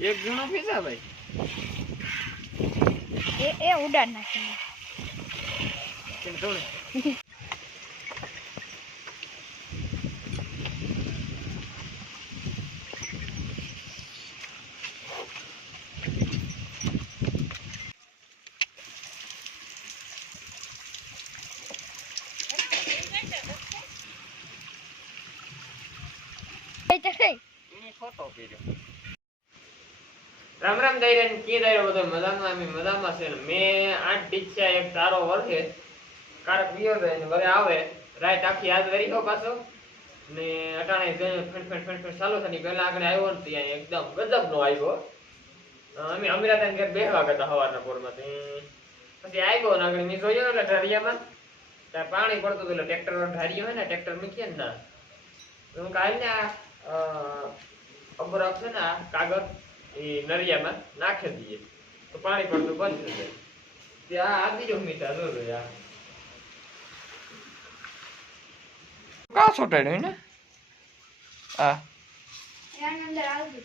એક જણો પીસા ભાઈ એ ઉડાડ નાખી કેમ થોડે ફોટો કર્યો રામ રામ દઈરેન કી દઈરો બધો મજામાં અમે મજામાં છે ને મે 8 ડીચ્યા એક તારો વરખે કારક વિયો જાય ને વરે આવે રાત આખી આજ વેરી હો પાછો ને અટાણે ફણ ચાલુ થની પહેલા આગળ આવ્યો ને ત્યાં એકદમ ગજબનો આવ્યો અમે અમીરાતા ઘર બેહવા ગયા હવારના પોરમાં પછી આવ્યો ને આગળ મી જોયો એટલે ઢારિયામાં ત્યાં પાણી પડતું હતું એટલે ટ્રેક્ટર ઢારિયો હોય ને ટ્રેક્ટર મૂકીએ ને ના હું કાઈ ને અબરક છે ને કાગળ એ નરિયામાં નાખી દઈએ તો પાણી પડતું બંધ થઈ જાય ત્યાં આ બીજો મીઠા જોજો યાર કા છોટાડ્યો ને આ યાર અંદર આવતું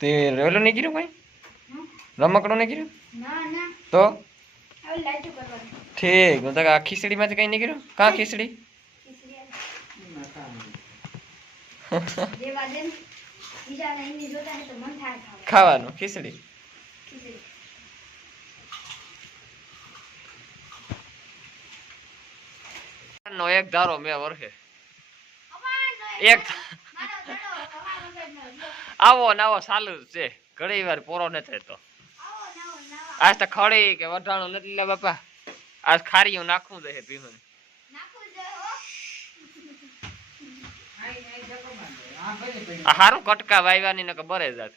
તે રેલો નહીં કર્યું કઈ રમકડો નહીં કર્યું ના ના તો હવે લાઈટ કરવાનું ઠીક હું તો આ ખીચડીમાંથી કઈ નહીં કર્યું કા ખીચડી દેવા દે બીજા નહીં જોતા ને તો મન થાય ખાવાનું ખીચડી નો એક ધારો મે વરખે એક આવો નાવો ચાલુ છે ઘણી વાર પોરો નથી રહેતો આજ તો ખડી કે વઢાણું નથી લે બાપા આજ ખારીયું નાખવું દે પીવું આ હારું કટકા વાયવાની ને કે બરે જાત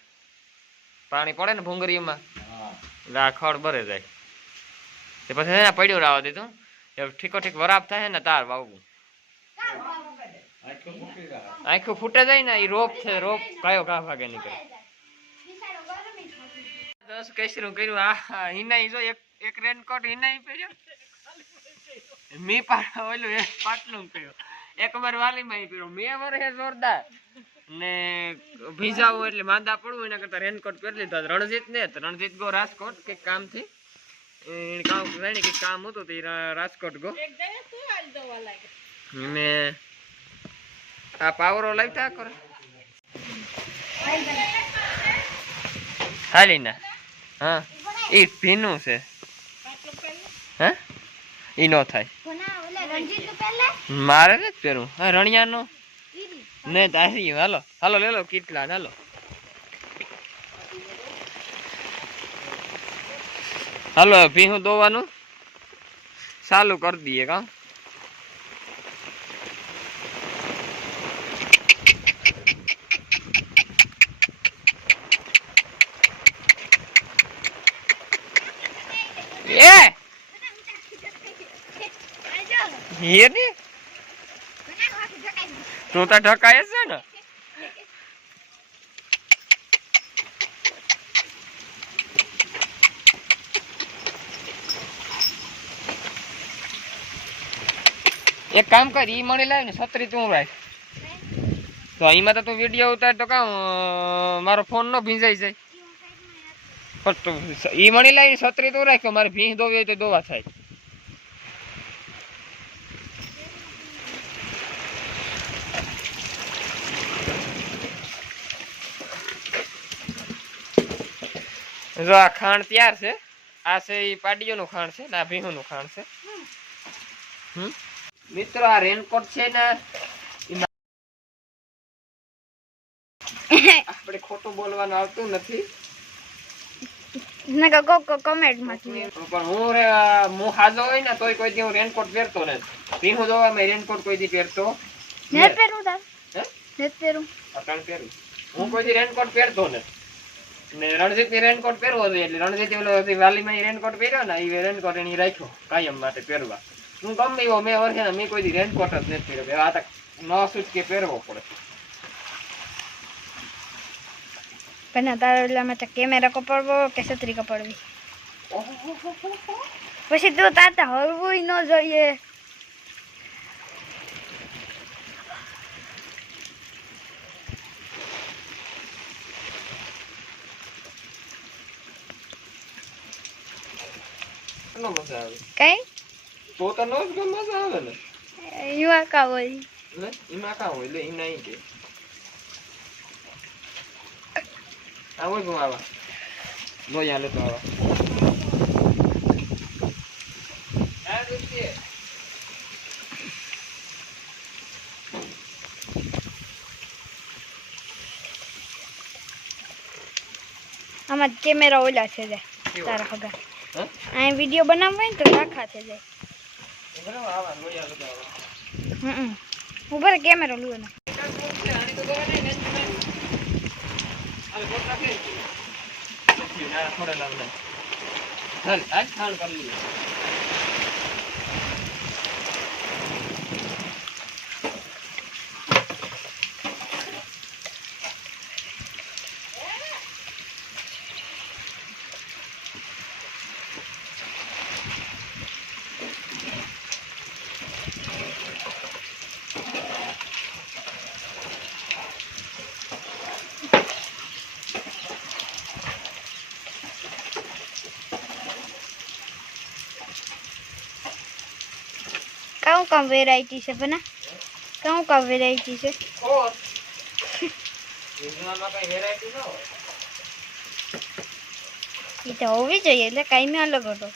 પાણી પડે ને ભૂંગરીમાં આ ખડ બરે જાય તે પછી એને પડ્યું રાવા દીધું ઠીકો ઠીક વરાપ થાય ને તાર વાવવું આખું ફૂટે જાય ને એ રોપ છે રોપ કયો કા ભાગે નીકળે 10 કેસરું કર્યું આ હિનાઈ જો એક રેનકોટ હિનાઈ પહેર્યો મી પાડો ઓલું એક પાટલું કર્યું એક વાર વાલીમાં પહેર્યો મે વરહે જોરદાર ને ભીજાવું એટલે માંદા પડવું એના કરતા રેનકોટ પહેરી લીધો રણજીત ને રણજીત ગો રાજકોટ કે કામ થી કામ રાણી કે કામ હતું તે રાજકોટ ગો ને આ પાવરો લાવતા કરે હાલી ના હા એ ભીનું છે હે ઈ નો થાય મારે ને જ પહેરવું હા રણિયાનું ને તારી હાલો હાલો લે લો કેટલા હાલો હાલો ભીહું દોવાનું ચાલુ કરી દઈએ કામ તું તો ઢકાય છે ને એક કામ કર ઈ મણી લાવ ને છત્રી તું રાખ તો એમાં તો તું વિડીયો ઉતાર તો કામ મારો ફોન નો ભીંજાઈ જાય પણ ઈ મણી લાવીને છત્રી તું રાખ મારે ભીંસ દોવી હોય તો દોવા થાય જો આ ખાંડ તૈયાર છે આ છે એ પાડીઓનું ખાંડ છે ને આ ભીહુંનું ખાંડ છે મિત્રો આ રેનકોટ છે ને આપણે ખોટું બોલવાનું આવતું નથી ને કો કમેન્ટ માં પણ હું હાજો હોય ને તોય કોઈ દી હું રેનકોટ પહેરતો નથી ભીહું જોવા મેં રેનકોટ કોઈ દી પહેરતો ને પહેરું તા હે ને પહેરું અટાણ પહેરું હું કોઈ દી રેનકોટ પહેરતો નથી ને રણજીત ની રેનકોટ પહેરવો જોઈએ એટલે રણજીત ઓલો વાલીમાં રેનકોટ પહેર્યો ને એ રેનકોટ એની રાખ્યો કાયમ માટે પહેરવા હું ગમે એવો મેં વર્ષે મેં કોઈ દી રેનકોટ જ નથી પહેર્યો આ તો ન સૂચ કે પહેરવો પડે પણ તારે એટલામાં તો કેમેરા કપડવો કે છત્રી કપડવી પછી તું તાતા હરવું ન જોઈએ નો મજા આવે કઈ પોતાનો જ મજા આવે ને યુવા કા હોય લે એમાં કા હોય લે ઈ નહીં કે આવો જ આવા લોયા લેતો આવા આ દુખીએ આમાં કેમેરા ઓલા છે જાય તારા ખબર આ વિડિયો બનાવવો હોય ને તો રાખા છે જાય બરાબર આવા લોયા લેતો આવા ઉપર કેમેરો લ્યો ને આની તો દવા નહીં અરે બોટ રાખે ના થોડા લાવના હાલ આજ ખાણ કરી લીધું कौन वेराइटी से बना कौन वेराइटी से और इनमें कई वेराइटी ना हो ये तो होवी चाहिए એટલે કાઈ મે અલગ હતો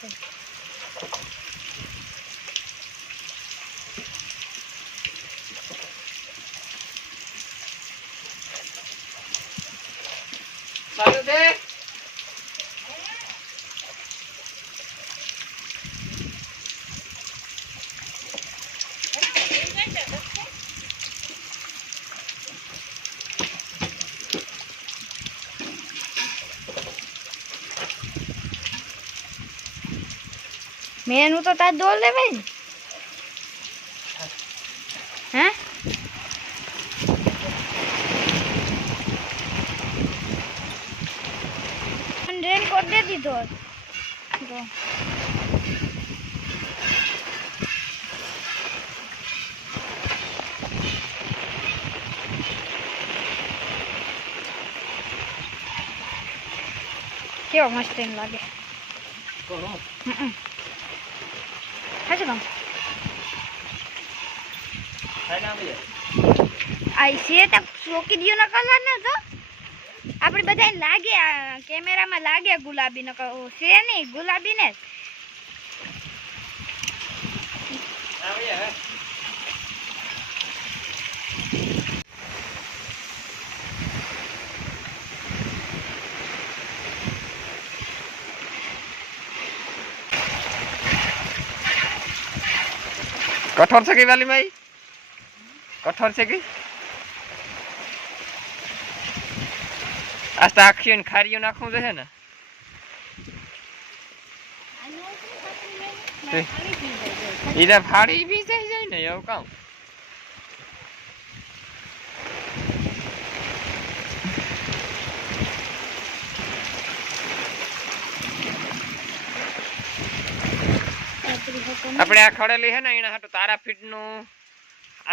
ચાલુ દે મેનુ તો તાર દોર લેવાય ને હા રેનકોટ દે દીધો તો કેવો મસ્ત લાગે કોનો હાચું કામ ખાના મે આઈ સે તો સોકી દિયો ન કલર ને તો આપણે બધાય લાગે આ કેમેરામાં લાગે ગુલાબી ન છે નહીં ગુલાબી ને આવે હે कठोर से की वाली माई कठोर से की आस्ता आखी ने खारियो नाखू दे है ना इधर फाड़ी भी जाए ने यो काम આપણે આ ખડેલી હે ને એના હાટુ તારાપીઠ નું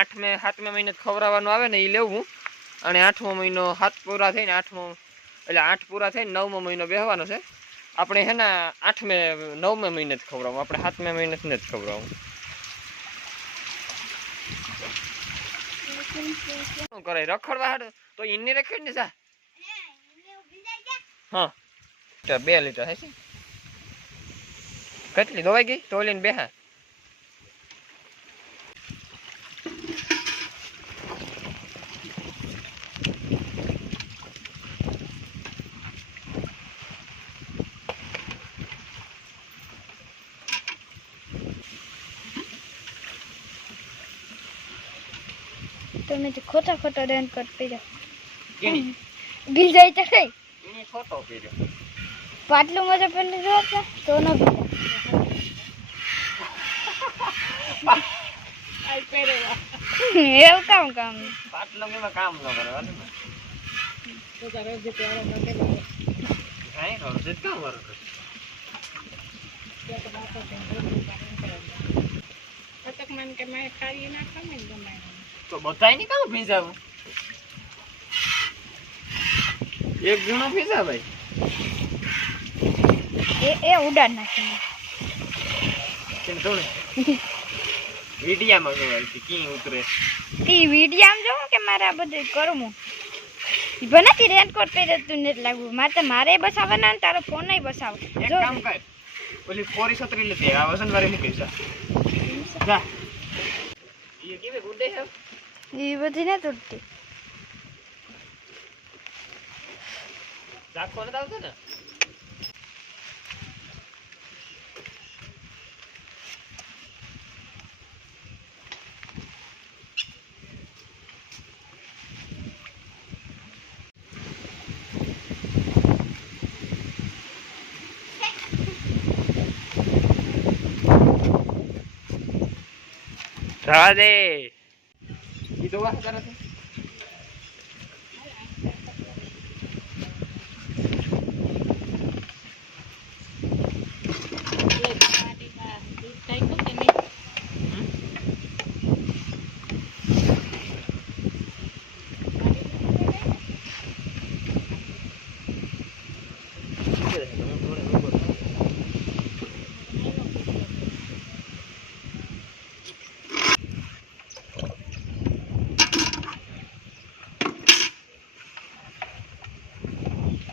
8મે 7મે મહિને ખવરાવવાનું આવે ને ઈ લેવું અને 8મો મહિનો 7 પૂરા થઈને 8મો એટલે 8 પૂરા થઈને 9મો મહિનો બેહવાનો છે આપણે હે ને 8મે 9મે મહિને જ ખવરાવવું આપણે 7મે મહિને જ ન ખવરાવવું શું કરે રખડવા હાડો તો ઈને રખડ ને સા હા તો 2 લીટર હે છે કેટલી દવાઈ ગઈ તો લઈને બેહા તમે તો ખોટા ખોટા રેનકોટ પહેર્યો કેની ભીજાઈ તો કઈ એની ફોટો કર્યો પાટલું મજા પહેરી જો તો ન આઈ પહેરેલા એવું કામ પાટલો કેમાં કામ ન કરે વાલે તો તારે જે પહેરો માટે લાગે કાઈ કરો જે કામ કરો અટક મન કે મેં ખાઈ ના ખામે ને ગમાય તો બતાય ની કામ ભીજાવું એક જણો ભીજા ભાઈ એ ઉડાડ નાખી કેમ થોડે વિડિયામાં જોવાય છે કી ઉતરે ઈ વિડિયામાં જોવો કે મારે આ બધું કરવું ઈ ભનાથી રેનકોટ પહેરે તું ને લાગુ મારે બસાવવાના ને તારો ફોન નહીં બસાવ એક જો કામ કર ઓલી પોરી છત્રી લેતી આ વસંતવારી મૂકી જા જા ઈ કેવી ગુડે છે ઈ બધી ને તૂટતી રાખો ન આવતો ને રાધે ઈ તો વાત કરે છે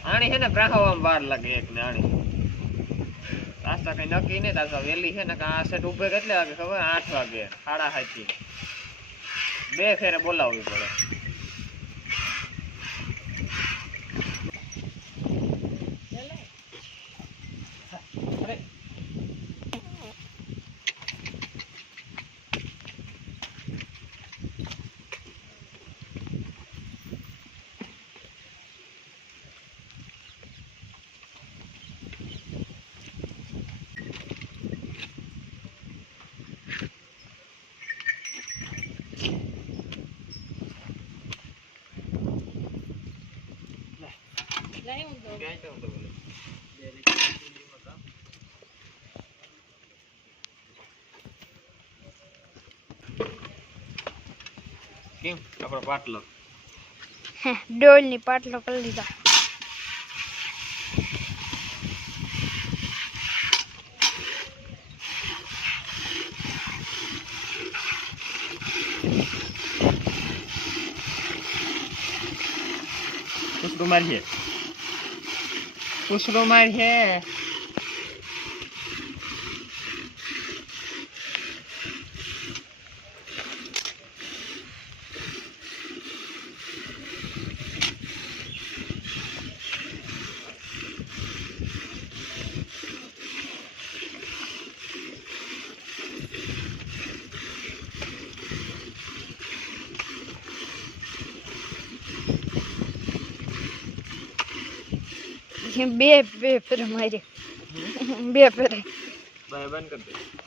આણી છે ને પ્રાહવામાં વાર લાગે એક ને આણી આસ્તા કઈ નક્કી નહીં તાર વેલી છે ને આ સેટ ઉભે કેટલે વાગે ખબર 8 વાગે 7:30 બે ફેરે બોલાવવી પડે કેમ આપણો પાટલો ડોલની પાટલો કરી લીધા પૂછડો મારીએ બે ફેર મારી બે ફેર બંધ કરી દે